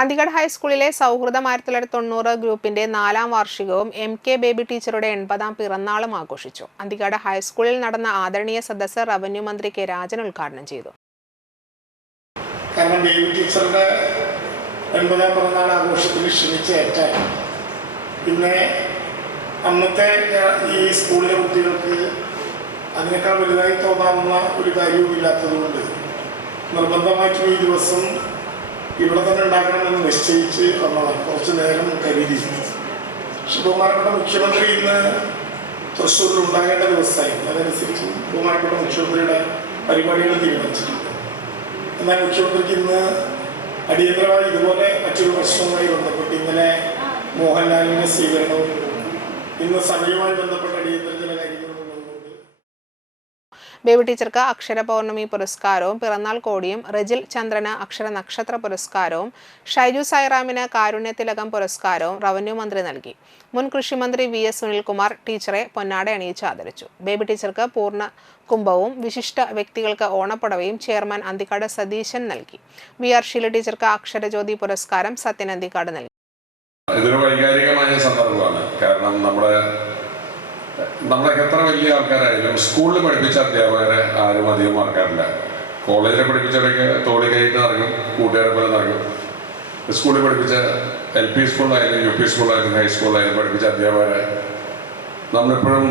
അന്തിഗഡ് ഹൈസ്കൂളിലെ സൗഹൃദം ആയിരത്തി തൊള്ളായിരത്തി തൊണ്ണൂറ് ഗ്രൂപ്പിന്റെ നാലാം വാർഷികവും എം കെ ബേബി ടീച്ചറുടെ എൺപതാം പിറന്നാളും ആഘോഷിച്ചു. അന്തിഗഡ് ഹൈസ്കൂളിൽ നടന്ന ആദരണീയ സദസ്സ് റവന്യൂ മന്ത്രി കെ രാജൻ ഉദ്ഘാടനം ചെയ്തു. കാരണം ബേബി ടീച്ചറുടെ എൺപതാം പിറന്നാൾ ആഘോഷത്തിൽ ക്ഷണിച്ചേറ്റ പിന്നെ അന്നത്തെ ഈ സ്കൂളിലെ കുട്ടികൾക്ക് അതിനേക്കാൾ വലുതായി തോന്നാവുന്ന ഒരു കാര്യവും ഇല്ലാത്തതുകൊണ്ട് നിർബന്ധമായിട്ടും ഈ ദിവസം ഇവിടെ തന്നെ ഉണ്ടാക്കണമെന്ന് നിശ്ചയിച്ച് വന്നതാണ്. കുറച്ച് നേരം കരുതി പക്ഷെ മുഖ്യമന്ത്രി ഇന്ന് തൃശ്ശൂരിൽ ഉണ്ടാകേണ്ട ദിവസമായി. അതനുസരിച്ച് ബഹുമാനപ്പെട്ട മുഖ്യമന്ത്രിയുടെ പരിപാടികൾ തീരുമാനിച്ചിട്ടുണ്ട്. എന്നാൽ മുഖ്യമന്ത്രിക്ക് ഇന്ന് അടിയന്തരമായി ഇതുപോലെ മറ്റൊരു പ്രശ്നവുമായി ബന്ധപ്പെട്ട് ഇന്നലെ മോഹൻലാലിന്റെ സ്വീകരണവും ഇന്ന് സമയവുമായി ബന്ധപ്പെട്ട അടിയന്തര ചില കാര്യങ്ങളുള്ളതുകൊണ്ട് ബേബി ടീച്ചർക്ക് അക്ഷര പൗർണമി പുരസ്കാരവും പിറന്നാൾ കോടിയും റെജിൽ ചന്ദ്രന് അക്ഷര നക്ഷത്ര പുരസ്കാരവും ഷൈജു സൈറാമിന് കാരുണ്യ തിലകം പുരസ്കാരവും റവന്യൂ മന്ത്രി നൽകി. മുൻ കൃഷിമന്ത്രി വി എസ് സുനിൽകുമാർ ടീച്ചറെ പൊന്നാട അണിയിച്ച് ആദരിച്ചു. ബേബി ടീച്ചർക്ക് പൂർണ കുംഭവും വിശിഷ്ട വ്യക്തികൾക്ക് ഓണപ്പുടവയും ചെയർമാൻ അന്തിക്കാട് സതീശൻ നൽകി. വി ആർ ഷീല ടീച്ചർക്ക് അക്ഷരജ്യോതി പുരസ്കാരം സത്യൻ അന്തിക്കാട് നൽകി. ഇതൊരു വൈകാരികമായ സന്ദർഭമാണ്. കാരണം നമ്മുടെ നമ്മളൊക്കെ എത്ര വലിയ ആൾക്കാരായാലും സ്കൂളിൽ പഠിപ്പിച്ച അധ്യാപകരെ ആരും അധികം മറക്കാറില്ല. കോളേജിൽ പഠിപ്പിച്ചവരൊക്കെ തോളി കൈയിട്ട് നടക്കും കൂട്ടുകാരെ പോലെ നടക്കും. സ്കൂളിൽ പഠിപ്പിച്ച എൽ പി സ്കൂളിലായാലും യു പി സ്കൂളിലായാലും ഹൈസ്കൂളിലായാലും പഠിപ്പിച്ച അധ്യാപകരെ നമ്മളിപ്പോഴും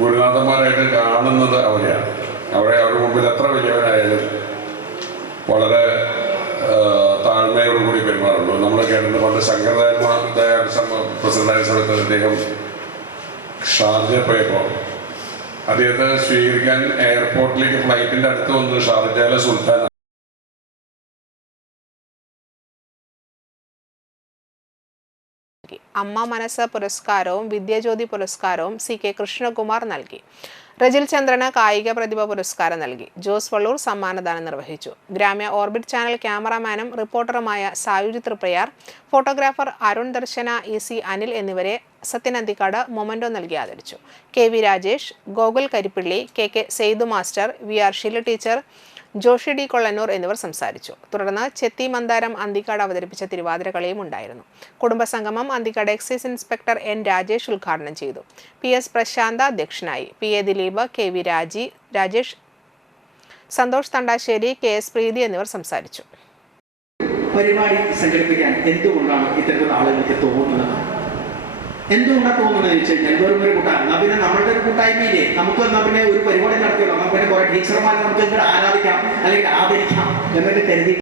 ഗുരുനാഥന്മാരായിട്ട് കാണുന്നത് അവരെയാണ്. അവരെ അവരുടെ മുമ്പിൽ എത്ര വലിയവരായാലും വളരെ താഴ്മയോടുകൂടി പെരുമാറുള്ളൂ നമ്മൾ കേട്ടിട്ടുണ്ട് പണ്ട് ശങ്കരദായ പ്രസിഡന്റായ സമയത്ത് അദ്ദേഹം ഷാർജ പോയപ്പോൾ അദ്ദേഹത്തെ സ്വീകരിക്കാൻ എയർപോർട്ടിലേക്ക് ഫ്ലൈറ്റിന്റെ അടുത്ത് വന്ന്. ഷാർജയിലെ സുൽത്താൻ. അമ്മ മനസ്സ് പുരസ്കാരവും വിദ്യാജ്യോതി പുരസ്കാരവും സി കെ കൃഷ്ണകുമാർ നൽകി. റജിൽ ചന്ദ്രന് കായിക പ്രതിഭ പുരസ്കാരം നൽകി. ജോസ് വള്ളൂർ സമ്മാനദാനം നിർവഹിച്ചു. ഗ്രാമ്യ ഓർബിറ്റ് ചാനൽ ക്യാമറാമാനും റിപ്പോർട്ടറുമായ Sayuj Triprayar photographer Arun Darshana E C Anil എന്നിവരെ സത്യൻ അന്തിക്കാട് മൊമന്റോ നൽകി ആദരിച്ചു. K V Rajesh Gokul Karippilly K K Saidu master V R Sheela teacher Joshi D Kollannur എന്നിവർ സംസാരിച്ചു. തുടർന്ന് ചെത്തി മന്ദാരം അന്തിക്കാട് അവതരിപ്പിച്ച തിരുവാതിര കളിയും ഉണ്ടായിരുന്നു. കുടുംബസംഗമം Anthikad excise inspector N Rajesh ഉദ്ഘാടനം ചെയ്തു. പി എസ് പ്രശാന്ത അധ്യക്ഷനായി. P A Dileep K V Raji Rajesh Santhosh Thandassery K S Preethi എന്നിവർ സംസാരിച്ചു. പരിപാടി സംഘടിപ്പിക്കാൻ എന്തുകൊണ്ടാണ് ഇത്തരത്തിലുള്ള ആളുകൾക്ക് തോന്നുന്നത്? എന്തുകൊണ്ടാണ് തോന്നുന്നത് ചോദിച്ചു കഴിഞ്ഞാൽ വെറും ഒരു കൂട്ടാണ് എന്നാൽ പിന്നെ നമ്മളുടെ ഒരു കൂട്ടായ്മയില്ലേ? നമുക്ക് എന്നാൽ പിന്നെ ഒരു പരിപാടി നടത്തിയല്ലോ നമുക്ക് പിന്നെ കുറെ ടീച്ചർമാരെ നമുക്ക് ആരാധിക്കാം അല്ലെങ്കിൽ ആദരിക്കാം എന്നൊക്കെ കരുതി